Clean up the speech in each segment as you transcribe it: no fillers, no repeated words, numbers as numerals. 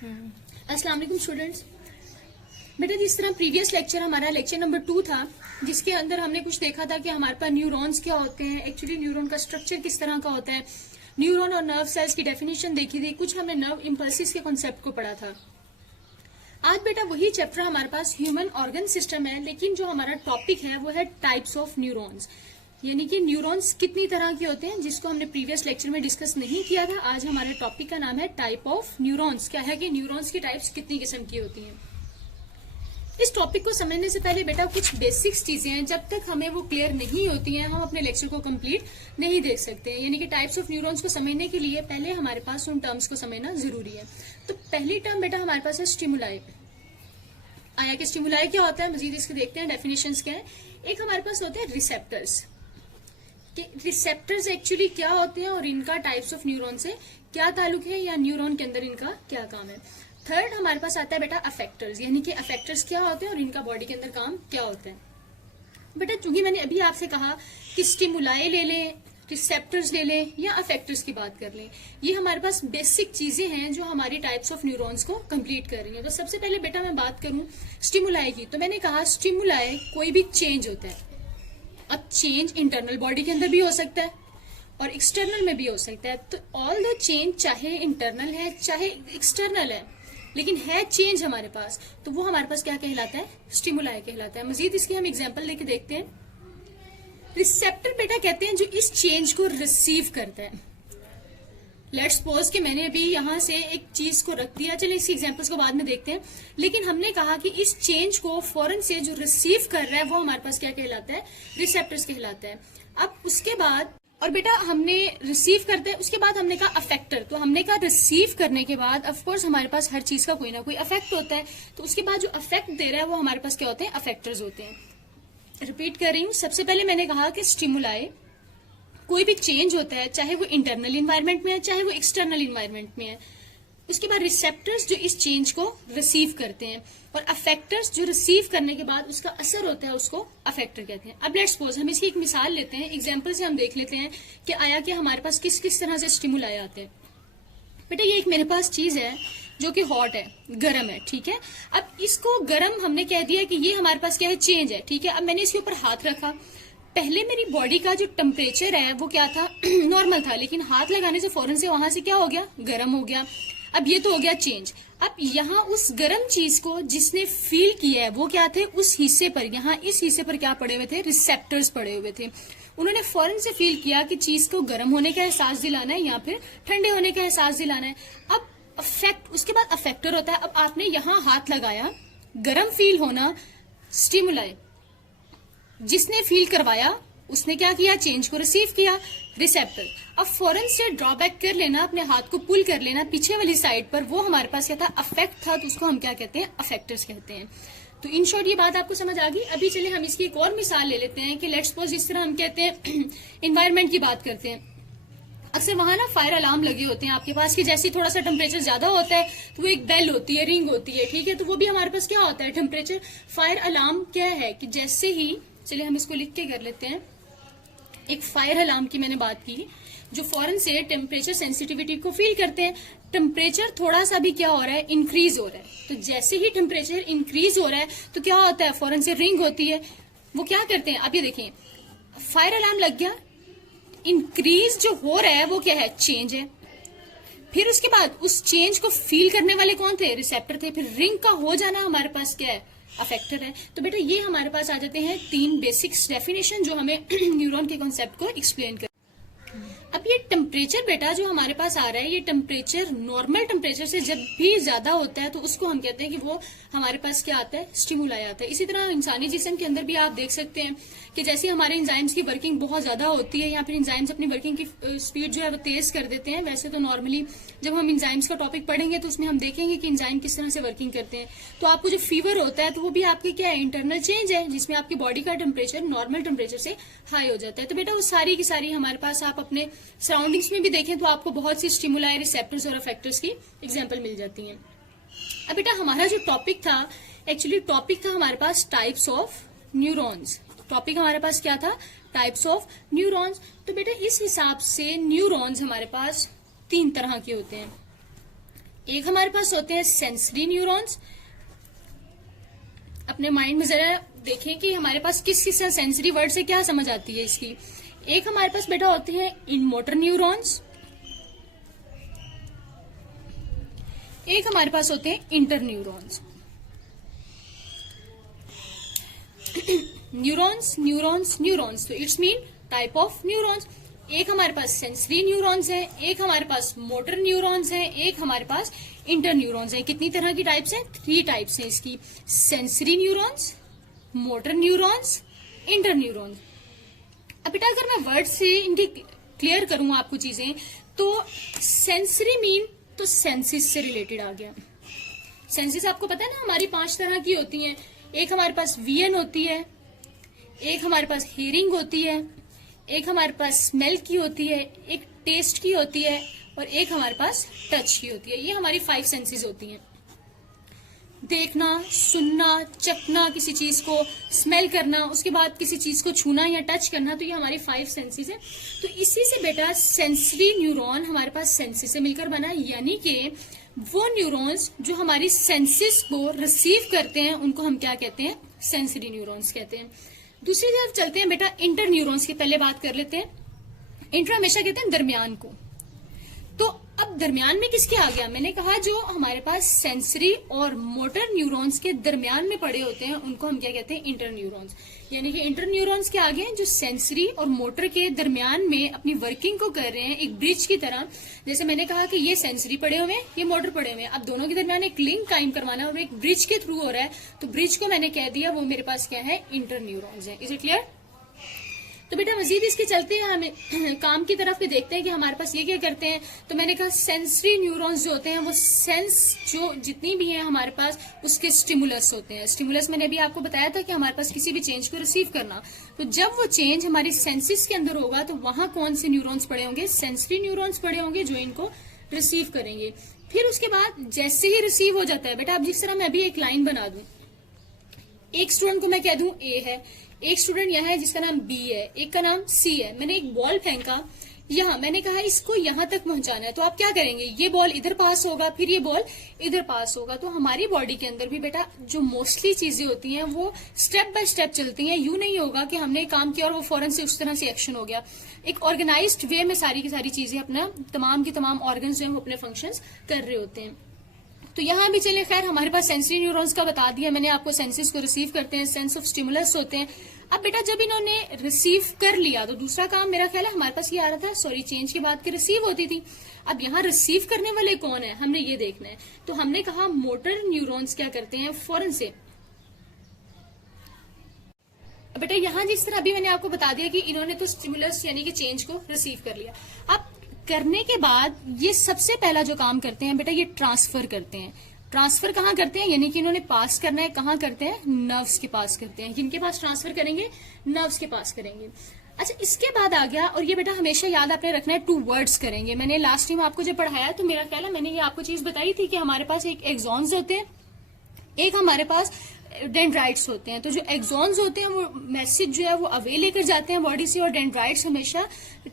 अस्सलाम वालेकुम स्टूडेंट्स। बेटा जिस तरह प्रीवियस लेक्चर हमारा लेक्चर नंबर 2 था, जिसके अंदर हमने कुछ देखा था कि हमारे पास न्यूरॉन्स क्या होते हैं, एक्चुअली न्यूरॉन का स्ट्रक्चर किस तरह का होता है, न्यूरॉन और नर्व सेल्स की डेफिनेशन देखी थी, कुछ हमने नर्व इम्पल्सिस के कॉन्सेप्ट को पढ़ा था। आज बेटा वही चैप्टर हमारे पास ह्यूमन ऑर्गन सिस्टम है, लेकिन जो हमारा टॉपिक है वो है टाइप्स ऑफ न्यूरॉन्स, यानी कि न्यूरॉन्स कितनी तरह के होते हैं, जिसको हमने प्रीवियस लेक्चर में डिस्कस नहीं किया था। आज हमारे टॉपिक का नाम है टाइप ऑफ न्यूरॉन्स। क्या है कि न्यूरॉन्स की टाइप्स कितनी किस्म की होती हैं। इस टॉपिक को समझने से पहले बेटा कुछ बेसिक्स चीजें हैं, जब तक हमें वो क्लियर नहीं होती हैं हम अपने लेक्चर को कंप्लीट नहीं देख सकते। यानी कि टाइप्स ऑफ न्यूरॉन्स को समझने के लिए पहले हमारे पास उन टर्म्स को समझना जरूरी है। तो पहली टर्म बेटा हमारे पास है स्टिमुलाई। आया कि स्टिमुलाई क्या होता है, मजीद इसके देखते हैं डेफिनेशंस क्या है। एक हमारे पास होते हैं रिसेप्टर्स, कि रिसेप्टर्स एक्चुअली क्या होते हैं और इनका टाइप्स ऑफ न्यूरॉन से क्या ताल्लुक है, या न्यूरॉन के अंदर इनका क्या काम है। थर्ड हमारे पास आता है बेटा अफेक्टर्स, यानी कि अफेक्टर्स क्या होते हैं और इनका बॉडी के अंदर काम क्या होता है। बेटा चूंकि मैंने अभी आपसे कहा कि स्टिमुलाई ले लें, रिसेप्टर्स ले लें या अफेक्टर्स की बात कर लें, ये हमारे पास बेसिक चीजें हैं जो हमारी टाइप्स ऑफ न्यूरॉन्स को कंप्लीट कर रही हैं। तो सबसे पहले बेटा मैं बात करूं स्टिमुलाई की, तो मैंने कहा स्टिमुलाई कोई भी चेंज होता है। अब चेंज इंटरनल बॉडी के अंदर भी हो सकता है और एक्सटर्नल में भी हो सकता है। तो ऑल दो चेंज चाहे इंटरनल है चाहे एक्सटर्नल है, लेकिन है चेंज हमारे पास, तो वो हमारे पास क्या कहलाता है, स्टिमुलाई कहलाता है। मजीद इसकी हम एग्जांपल लेके देखते हैं। रिसेप्टर बेटा कहते हैं जो इस चेंज को रिसीव करता है। लेट्स सपोज कि मैंने अभी यहां से एक चीज को रख दिया, चलिए इस एग्जांपल्स को बाद में देखते हैं, लेकिन हमने कहा कि इस चेंज को फौरन से जो रिसीव कर रहा है वो हमारे पास क्या कहलाता है, रिसेप्टर्स कहलाता है। अब उसके बाद और बेटा हमने रिसीव करते हैं, उसके बाद हमने कहा अफेक्टर, तो हमने कहा रिसीव करने के बाद ऑफकोर्स हमारे पास हर चीज का कोई ना कोई अफेक्ट होता है, तो उसके बाद जो अफेक्ट दे रहा है वो हमारे पास क्या होते हैं, अफेक्टर्स होते हैं। रिपीट कर रही हूँ, सबसे पहले मैंने कहा कि स्टिमुलाई कोई भी चेंज होता है, चाहे वो इंटरनल इन्वायरमेंट में है चाहे वो एक्सटर्नल इन्वायरमेंट में है। उसके बाद रिसेप्टर्स जो इस चेंज को रिसीव करते हैं, और अफेक्टर्स जो रिसीव करने के बाद उसका असर होता है उसको अफेक्टर कहते हैं। अब लेट्स सपोज हम इसकी एक मिसाल लेते हैं, एग्जांपल से हम देख लेते हैं कि आया कि हमारे पास किस किस तरह से स्टिमुलाई आते हैं। बेटा ये एक मेरे पास चीज है जो कि हॉट है, गर्म है, ठीक है। अब इसको गर्म हमने कह दिया कि ये हमारे पास क्या है, चेंज है, ठीक है। अब मैंने इसके ऊपर हाथ रखा, पहले मेरी बॉडी का जो टेम्परेचर है वो क्या था, नॉर्मल था, लेकिन हाथ लगाने से फौरन से वहां से क्या हो गया, गर्म हो गया। अब ये तो हो गया चेंज। अब यहाँ उस गर्म चीज को जिसने फील किया है वो क्या थे, उस हिस्से पर, यहाँ इस हिस्से पर क्या पड़े हुए थे, रिसेप्टर्स पड़े हुए थे। उन्होंने फौरन से फील किया कि चीज को गर्म होने का एहसास दिलाना है या फिर ठंडे होने का एहसास दिलाना है। अब अफेक्ट, उसके बाद अफेक्टर होता है। अब आपने यहाँ हाथ लगाया, गर्म फील होना, स्टिमुलाई, जिसने फील करवाया उसने क्या किया, चेंज को रिसीव किया, रिसेप्टर। अब फौरन से ड्रॉबैक कर लेना, अपने हाथ को पुल कर लेना पीछे वाली साइड पर, वो हमारे पास क्या था, अफेक्ट था, तो उसको हम क्या कहते हैं, अफेक्टर्स कहते हैं। तो इन शॉर्ट ये बात आपको समझ आ गई। अभी चले हम इसकी एक और मिसाल ले लेते हैं कि लेट्स सपोज जिस तरह हम कहते हैं इन्वायरमेंट की बात करते हैं, अक्सर वहां ना फायर अलार्म लगे होते हैं आपके पास, कि जैसे थोड़ा सा टेम्परेचर ज्यादा होता है तो वो एक बेल होती है, रिंग होती है, ठीक है। तो वो भी हमारे पास क्या होता है, टेम्परेचर। फायर अलार्म क्या है कि जैसे ही, चलिए हम इसको लिख के कर लेते हैं, एक फायर अलार्म की मैंने बात की, जो फौरन से टेम्परेचर सेंसिटिविटी को फील करते हैं। टेम्परेचर थोड़ा सा भी क्या हो रहा है, इंक्रीज हो रहा है, तो जैसे ही टेम्परेचर इंक्रीज हो रहा है तो क्या होता है, फौरन से रिंग होती है। वो क्या करते हैं, अब ये देखिए, फायर अलार्म लग गया, इंक्रीज जो हो रहा है वो क्या है, चेंज है। फिर उसके बाद उस चेंज को फील करने वाले कौन थे, रिसेप्टर थे। फिर रिंग का हो जाना हमारे पास क्या है, अफेक्टर है। तो बेटा ये हमारे पास आ जाते हैं 3 बेसिक्स डेफिनेशन जो हमें न्यूरॉन के कॉन्सेप्ट को एक्सप्लेन कर। अब ये टेम्परेचर बेटा जो हमारे पास आ रहा है, ये टेम्परेचर नॉर्मल टेम्परेचर से जब भी ज्यादा होता है तो उसको हम कहते हैं कि वो हमारे पास क्या आता है, स्टिमुलाई आता है। इसी तरह इंसानी जिस्म के अंदर भी आप देख सकते हैं कि जैसे हमारे एंजाइम्स की वर्किंग बहुत ज्यादा होती है या फिर एंजाइम्स अपनी वर्किंग की स्पीड जो है वो तेज कर देते हैं। वैसे तो नॉर्मली जब हम एंजाइम्स का टॉपिक पढ़ेंगे तो उसमें हम देखेंगे कि एंजाइम किस तरह से वर्किंग करते हैं। तो आपको जो फीवर होता है तो वो भी आपके क्या है, इंटरनल चेंज है, जिसमें आपकी बॉडी का टेम्परेचर नॉर्मल टेम्परेचर से हाई हो जाता है। तो बेटा वो सारी की सारी हमारे पास, आप अपने सराउंडिंग्स में भी देखें तो आपको बहुत सी स्टिमुलाई, रिसेप्टर्स और अफेक्टर्स की एग्जाम्पल मिल जाती है। अब बेटा हमारा जो टॉपिक था, एक्चुअली टॉपिक था हमारे पास टाइप्स ऑफ न्यूरॉन्स। टॉपिक हमारे पास क्या था, टाइप्स ऑफ न्यूरॉन्स। तो बेटा इस हिसाब से न्यूरॉन्स हमारे पास 3 तरह के होते हैं। एक हमारे पास होते हैं सेंसरी न्यूरॉन्स। अपने माइंड में जरा देखें कि हमारे पास किस किस सेंसरी वर्ड से क्या समझ आती है इसकी। एक हमारे पास बेटा होते हैं इन मोटर न्यूरॉन्स, एक हमारे पास होते हैं interneurons. Neurons neurons neurons, तो it's mean type of neurons. एक हमारे पास सेंसरी न्यूरॉन्स है, एक हमारे पास मोटर न्यूरॉन्स है, एक हमारे पास इंटर न्यूरॉन्स है। कितनी तरह की टाइप्स हैं? 3 टाइप्स हैं इसकी, sensory neurons, motor neurons, inter neurons. अब बेटा अगर मैं वर्ड से इनकी क्लियर करूं आपको चीजें, तो सेंसरी मीन तो सेंसिस से रिलेटेड आ गया। सेंसिस आपको पता है ना हमारी 5 तरह की होती हैं। एक हमारे पास विजन होती है, एक हमारे पास हियरिंग होती है, एक हमारे पास स्मेल की होती है, एक टेस्ट की होती है और एक हमारे पास टच की होती है। ये हमारी 5 सेंसेस होती हैं। देखना, सुनना, चखना किसी चीज को, स्मेल करना, उसके बाद किसी चीज को छूना या टच करना, तो ये हमारी 5 सेंसेस है। तो इसी से बेटा सेंसरी न्यूरॉन हमारे पास सेंसेस से मिलकर बना है, यानी कि वो न्यूरॉन्स जो हमारी सेंसेस को रिसीव करते हैं उनको हम क्या कहते हैं? सेंसरी न्यूरॉन्स कहते हैं। दूसरी तरफ चलते हैं बेटा इंटर न्यूरॉन्स की, पहले बात कर लेते हैं। इंटर हमेशा कहते हैं दरमियान को। तो अब दरमियान में किसके आ गया? मैंने कहा जो हमारे पास सेंसरी और मोटर न्यूरॉन्स के दरमियान में पड़े होते हैं उनको हम क्या कहते हैं? Inter neurons. यानी कि इंटर न्यूरॉन्स के आगे जो सेंसरी और मोटर के दरमियान में अपनी वर्किंग को कर रहे हैं, एक ब्रिज की तरह। जैसे मैंने कहा कि ये सेंसरी पड़े हुए हैं, ये मोटर पड़े हुए हैं, अब दोनों के दरमियान एक लिंक कायम करवाना और एक ब्रिज के थ्रू हो रहा है, तो ब्रिज को मैंने कह दिया वो मेरे पास क्या है? इंटर न्यूरॉन्स है। Is it clear? तो बेटा मजीद इसके चलते हैं हमें काम की तरफ भी देखते हैं कि हमारे पास ये क्या करते हैं। तो मैंने कहा सेंसरी न्यूरॉन्स जो होते हैं वो सेंस जो जितनी भी हैं हमारे पास उसके स्टिमुलस होते हैं। स्टिमुलस मैंने अभी आपको बताया था कि हमारे पास किसी भी चेंज को रिसीव करना, तो जब वो चेंज हमारी सेंसिस के अंदर होगा तो वहां कौन से न्यूरॉन्स पड़े होंगे? सेंसरी न्यूरॉन्स पड़े होंगे जो इनको रिसीव करेंगे। फिर उसके बाद जैसे ही रिसीव हो जाता है बेटा, अब जिस तरह मैं अभी एक लाइन बना दूं, एक स्टूडेंट को मैं कह दूं ए है, एक स्टूडेंट यह है जिसका नाम बी है, एक का नाम सी है। मैंने एक बॉल फेंका यहाँ, मैंने कहा इसको यहाँ तक पहुंचाना है, तो आप क्या करेंगे? ये बॉल इधर पास होगा, फिर ये बॉल इधर पास होगा। तो हमारी बॉडी के अंदर भी बेटा जो मोस्टली चीजें होती हैं वो स्टेप बाय स्टेप चलती हैं। यूं नहीं होगा कि हमने काम किया और वो फौरन से उस तरह से एक्शन हो गया। एक ऑर्गेनाइज्ड वे में सारी की सारी चीजें अपना तमाम की तमाम ऑर्गन्स जो है वो अपने फंक्शंस कर रहे होते हैं। तो यहाँ भी चले, खैर हमारे पास सेंसरी न्यूरॉन्स का बता दिया मैंने आपको, सेंसेस को रिसीव करते हैं, सेंस ऑफ स्टिमुलस होते हैं। अब बेटा जब इन्होंने रिसीव कर लिया तो दूसरा काम मेरा ख्याल है हमारे पास ये आ रहा था, सॉरी चेंज के बाद के रिसीव होती थी। अब यहाँ रिसीव करने वाले कौन है हमने ये देखना है। तो हमने कहा मोटर न्यूरॉन्स क्या करते हैं? फौरन से बेटा यहाँ जिस तरह अभी मैंने आपको बता दिया कि इन्होंने तो स्टिमुलस यानी कि चेंज को रिसीव कर लिया। अब करने के बाद ये सबसे पहला जो काम करते हैं बेटा ये ट्रांसफर करते हैं। ट्रांसफर कहाँ करते हैं? यानी कि इन्होंने पास करना है, कहाँ करते हैं? नर्व्स के पास करते हैं। किनके पास ट्रांसफर करेंगे? नर्व्स के पास करेंगे। अच्छा इसके बाद आ गया, और ये बेटा हमेशा याद आपने रखना है, 2 वर्ड्स करेंगे। मैंने लास्ट टाइम आपको जब पढ़ाया तो मेरा ख्याल है मैंने ये आपको चीज बताई थी कि हमारे पास एक एक्सॉन्स होते हैं, एक हमारे पास डेंड्राइट्स होते हैं। तो जो एक्सॉन्स होते हैं वो मैसेज जो है वो अवे लेकर जाते हैं बॉडी से, और डेंड्राइट्स हमेशा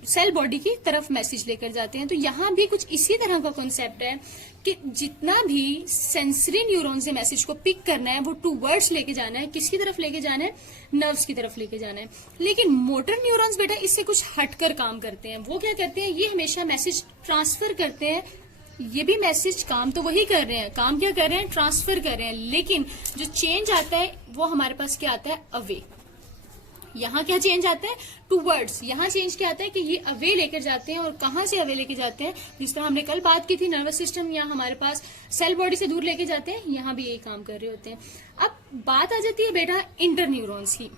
सेल बॉडी की तरफ मैसेज लेकर जाते हैं। तो यहाँ भी कुछ इसी तरह का कॉन्सेप्ट है कि जितना भी सेंसरी न्यूरॉन से मैसेज को पिक करना है वो 2 वर्ड्स लेके जाना है। किसकी तरफ लेके जाना है? नर्व्स की तरफ लेके जाना है। लेकिन मोटर न्यूरॉन्स बेटा इससे कुछ हटकर काम करते हैं। वो क्या करते हैं? ये हमेशा मैसेज ट्रांसफर करते हैं। ये भी मैसेज काम तो वही कर रहे हैं, काम क्या कर रहे हैं? ट्रांसफर कर रहे हैं। लेकिन जो चेंज आता है वो हमारे पास क्या आता है? अवे। यहाँ क्या चेंज आता है? 2 वर्ड्स। यहाँ चेंज क्या आता है कि ये अवे लेकर जाते हैं। और कहाँ से अवे लेके जाते हैं? जिस तरह हमने कल बात की थी, नर्वस सिस्टम या हमारे पास सेल बॉडी से दूर लेके जाते हैं, यहाँ भी यही काम कर रहे होते हैं। अब बात आ जाती है बेटा इंटर न्यूरॉन्स की।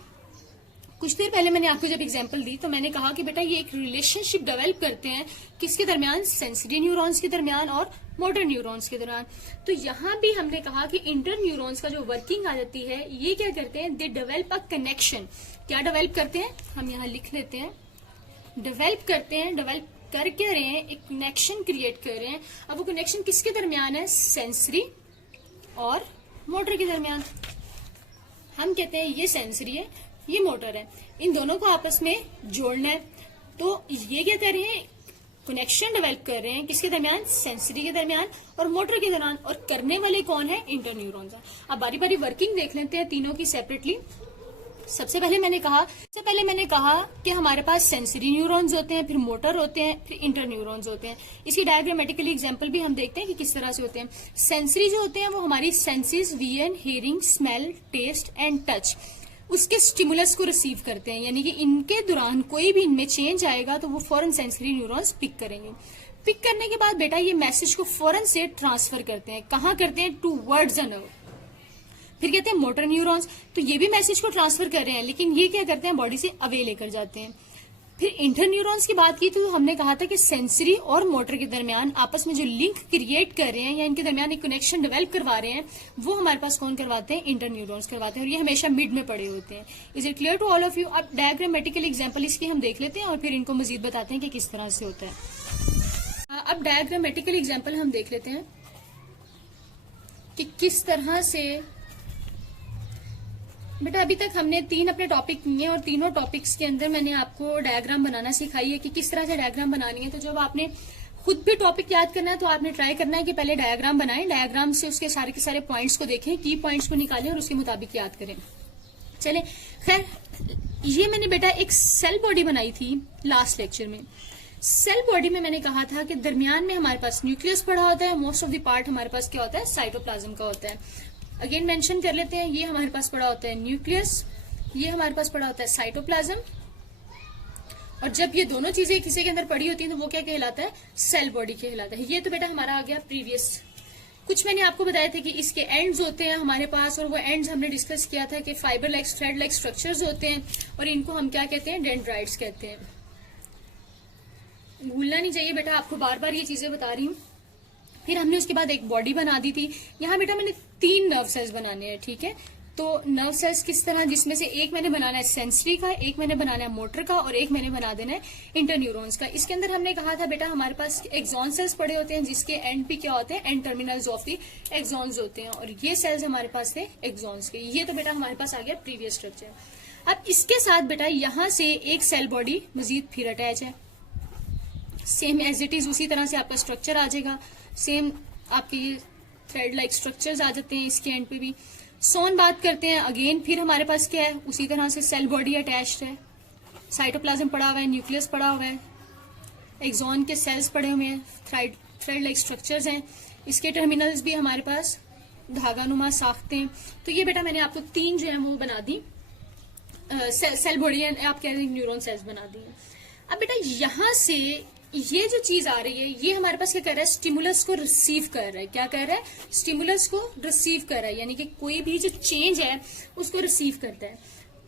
कुछ देर पहले मैंने आपको जब एग्जांपल दी तो मैंने कहा कि बेटा ये एक रिलेशनशिप डेवलप करते हैं, किसके दरमियान? सेंसरी न्यूरॉन्स के दरमियान और मोटर न्यूरॉन्स के दरमियान। तो यहाँ भी हमने कहा कि इंटर न्यूरॉन्स का जो वर्किंग आ जाती है, ये क्या करते हैं? They develop a connection. क्या डेवलप करते हैं? हम यहाँ लिख लेते हैं, डेवलप करते हैं। डेवलप कर क्या रहे हैं? एक कनेक्शन क्रिएट कर रहे हैं। अब वो कनेक्शन किसके दरमियान है? सेंसरी और मोटर के दरमियान। हम कहते हैं ये सेंसरी है, ये मोटर है, इन दोनों को आपस में जोड़ना है। तो ये क्या कर रहे हैं? कनेक्शन डेवलप कर रहे हैं किसके दरमियान, सेंसरी के दरमियान और मोटर के दरमियान, और करने वाले कौन है, इंटरन्यूरॉन्स। अब बारी बारी वर्किंग देख लेते हैं तीनों की सेपरेटली। सबसे पहले मैंने कहा कि हमारे पास सेंसरी न्यूरॉन्स होते हैं, फिर मोटर होते हैं, फिर इंटरन्यूरॉन्स होते हैं। इसकी डायग्रामेटिकली एग्जांपल भी हम देखते हैं कि किस तरह से होते हैं। सेंसरी जो होते हैं वो हमारी senses, vision, hearing, smell, taste and touch, उसके स्टिमुलस को रिसीव करते हैं, यानी कि इनके दौरान कोई भी इनमें चेंज आएगा तो वो फौरन सेंसरी न्यूरॉन्स पिक करेंगे। पिक करने के बाद बेटा ये मैसेज को फौरन से ट्रांसफर करते हैं, कहाँ करते हैं, टूवर्ड्स अ नर्व। फिर कहते हैं मोटर न्यूरॉन्स, तो ये भी मैसेज को ट्रांसफर कर रहे हैं, लेकिन ये क्या करते हैं, बॉडी से अवे लेकर जाते हैं। फिर इंटरन्यूरॉन्स की बात की तो हमने कहा था कि सेंसरी और मोटर के दरमियान आपस में जो लिंक क्रिएट कर रहे हैं या इनके दरमियान एक कनेक्शन डेवलप करवा रहे हैं, वो हमारे पास कौन करवाते हैं, इंटरन्यूरॉन्स करवाते हैं, और ये हमेशा मिड में पड़े होते हैं। Is it clear to all of you. अब डायग्रामेटिकल एग्जाम्पल इसकी हम देख लेते हैं और फिर इनको मजीद बताते हैं कि किस तरह से होता है। अब डायग्रामेटिकल एग्जाम्पल हम देख लेते हैं कि किस तरह से बेटा अभी तक हमने 3 अपने टॉपिक किए और तीनों टॉपिक्स के अंदर मैंने आपको डायग्राम बनाना सिखाई है कि किस तरह से डायग्राम बनानी है। तो जब आपने खुद भी टॉपिक याद करना है तो आपने ट्राई करना है कि पहले डायग्राम बनाएं, डायग्राम से उसके सारे के सारे पॉइंट्स को देखें, की पॉइंट्स को निकालें और उसके मुताबिक याद करें। चले खैर, ये मैंने बेटा एक सेल बॉडी बनाई थी लास्ट लेक्चर में। सेल बॉडी में मैंने कहा था कि दरमियान में हमारे पास न्यूक्लियस पड़ा होता है, मोस्ट ऑफ द पार्ट हमारे पास क्या होता है, साइटोप्लाज्म का होता है। अगेन मेंशन कर लेते हैं, ये हमारे पास पड़ा होता है न्यूक्लियस, ये हमारे पास पड़ा होता है साइटोप्लाज्म, और जब ये दोनों चीजें किसी के अंदर पड़ी होती हैं तो वो क्या कहलाता है, सेल बॉडी कहलाता है। ये तो बेटा हमारा आ गया प्रीवियस। कुछ मैंने आपको बताया था कि इसके एंड्स होते हैं हमारे पास, और वो एंड्स हमने डिस्कस किया था कि fibre like, thread like structures होते हैं, और इनको हम क्या कहते हैं, डेंड्राइट्स कहते हैं। भूलना नहीं चाहिए बेटा, आपको बार बार ये चीजें बता रही हूँ। फिर हमने उसके बाद एक बॉडी बना दी थी। यहाँ बेटा मैंने 3 नर्व सेल्स बनाने हैं, ठीक है। तो नर्व सेल्स किस तरह, जिसमें से एक मैंने बनाना है सेंसरी का, एक मैंने बनाना है मोटर का, और एक मैंने बना देना है इंटरन्यूरॉन्स का। इसके अंदर हमने कहा था बेटा हमारे पास एक्सॉन सेल्स पड़े होते हैं, जिसके एंड भी क्या होते हैं, and terminals of the axons होते हैं, और ये सेल्स हमारे पास थे एक्सॉन्स के। ये तो बेटा हमारे पास आ गया प्रीवियस स्ट्रक्चर। अब इसके साथ बेटा यहाँ से एक सेल बॉडी मजीद फिर अटैच है, सेम एज इट इज उसी तरह से आपका स्ट्रक्चर आ जाएगा, सेम आपके ये थ्रेड लाइक स्ट्रक्चर्स आ जाते हैं इसके एंड पे भी। सोन बात करते हैं, अगेन फिर हमारे पास क्या है, उसी तरह से सेल बॉडी अटैच्ड है, साइटोप्लाज्म पड़ा हुआ है, न्यूक्लियस पड़ा हुआ है, एक्सॉन के सेल्स पड़े हुए हैं, थ्रेड लाइक स्ट्रक्चर्स हैं, इसके टर्मिनल्स भी हमारे पास धागानुमा साख्ते हैं। तो ये बेटा मैंने आपको 3 जो है वो बना दी सेल बॉडी, आप कह रहे हैं न्यूरॉन सेल्स बना दी है। अब बेटा यहाँ से ये जो चीज आ रही है, ये हमारे पास क्या कर रहा है, स्टिमुलस को रिसीव कर रहा है। क्या कर रहा है, स्टिमुलस को रिसीव कर रहा है, यानी कि कोई भी जो चेंज है उसको रिसीव करता है।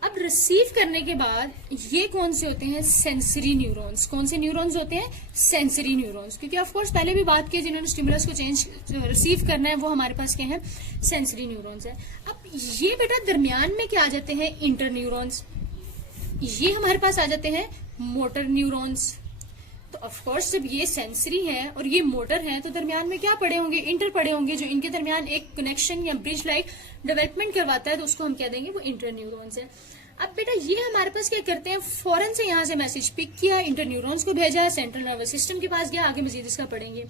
अब रिसीव करने के बाद ये कौन से होते हैं, सेंसरी न्यूरॉन्स। कौन से न्यूरॉन्स होते हैं, सेंसरी न्यूरॉन्स, क्योंकि ऑफ कोर्स पहले भी बात की जिन्होंने स्टिमुलस को चेंज रिसीव करना है वो हमारे पास क्या है, सेंसरी न्यूरॉन्स है। अब ये बेटा दरमियान में क्या आ जाते हैं, इंटरन्यूरॉन्स, ये हमारे पास आ जाते हैं मोटर न्यूरॉन्स। तो ऑफ कोर्स जब ये सेंसरी है और ये मोटर है तो दरमियान में क्या पड़े होंगे, इंटर पड़े होंगे, जो इनके दरमियान एक कनेक्शन या ब्रिज लाइक डेवलपमेंट करवाता है, तो उसको हम कह देंगे वो इंटरन्यूरॉन्स है। अब बेटा ये हमारे पास क्या करते हैं, फौरन से यहाँ से मैसेज पिक किया, इंटरन्यूरॉन्स को भेजा, सेंट्रल नर्वस सिस्टम के पास गया, आगे मजीद इसका पढ़ेंगे।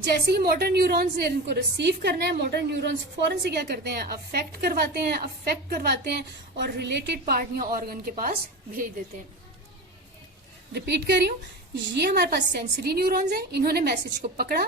जैसे ही मोटर न्यूरॉन्स ने इनको रिसीव करना है, मोटर न्यूरॉन्स फौरन से क्या करते हैं, अफेक्ट करवाते हैं और रिलेटेड पार्ट या ऑर्गन के पास भेज देते हैं। रिपीट कर रही हूँ, ये हमारे पास सेंसरी न्यूरॉन्स हैं, इन्होंने मैसेज को पकड़ा,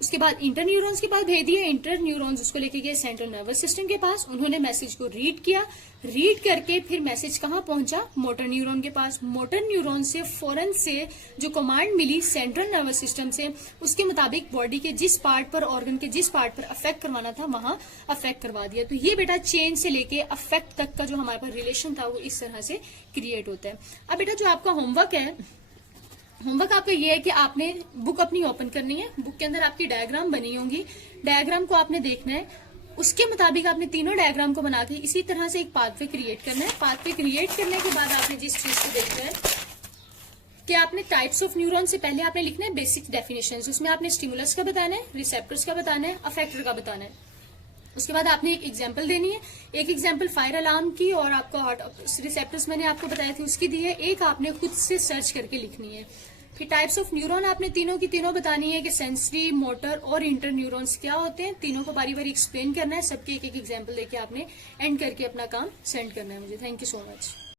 उसके बाद इंटर न्यूरॉन्स के पास भेज दिया, इंटर न्यूरॉन्स उसको लेके गए सेंट्रल नर्वस सिस्टम के पास, उन्होंने मैसेज को रीड किया, रीड करके फिर मैसेज कहाँ पहुंचा, मोटर न्यूरॉन के पास। मोटर न्यूरॉन से फौरन से जो कमांड मिली सेंट्रल नर्वस सिस्टम से, उसके मुताबिक बॉडी के जिस पार्ट पर, ऑर्गन के जिस पार्ट पर अफेक्ट करवाना था वहां अफेक्ट करवा दिया। तो ये बेटा चेन से लेके अफेक्ट तक का जो हमारे पास रिलेशन था वो इस तरह से क्रिएट होता है। अब बेटा जो आपका होमवर्क है, होमवर्क आपका ये है कि आपने बुक अपनी ओपन करनी है, बुक के अंदर आपकी डायग्राम बनी होंगी, डायग्राम को आपने देखना है, उसके मुताबिक आपने तीनों डायग्राम को बना के इसी तरह से एक पाथवे क्रिएट करना है। पाथवे क्रिएट करने के बाद आपने जिस चीज को देखना है कि आपने टाइप्स ऑफ न्यूरॉन से पहले आपने लिखना है बेसिक डेफिनेशंस, उसमें आपने स्टिमुलस का बताना है, रिसेप्टर्स का बताना है, अफेक्टर का बताना है। उसके बाद आपने एक एग्जाम्पल देनी है, एक एग्जाम्पल फायर अलार्म की और आपका रिसेप्टर्स मैंने आपको बताए थे उसकी दी है, एक आपने खुद से सर्च करके लिखनी है। फिर टाइप्स ऑफ न्यूरॉन आपने तीनों की तीनों बतानी है कि सेंसरी, मोटर और इंटर न्यूरॉन्स क्या होते हैं, तीनों को बारी बारी एक्सप्लेन करना है, सबके एक एक एग्जाम्पल देके आपने एंड करके अपना काम सेंड करना है मुझे। Thank you so much.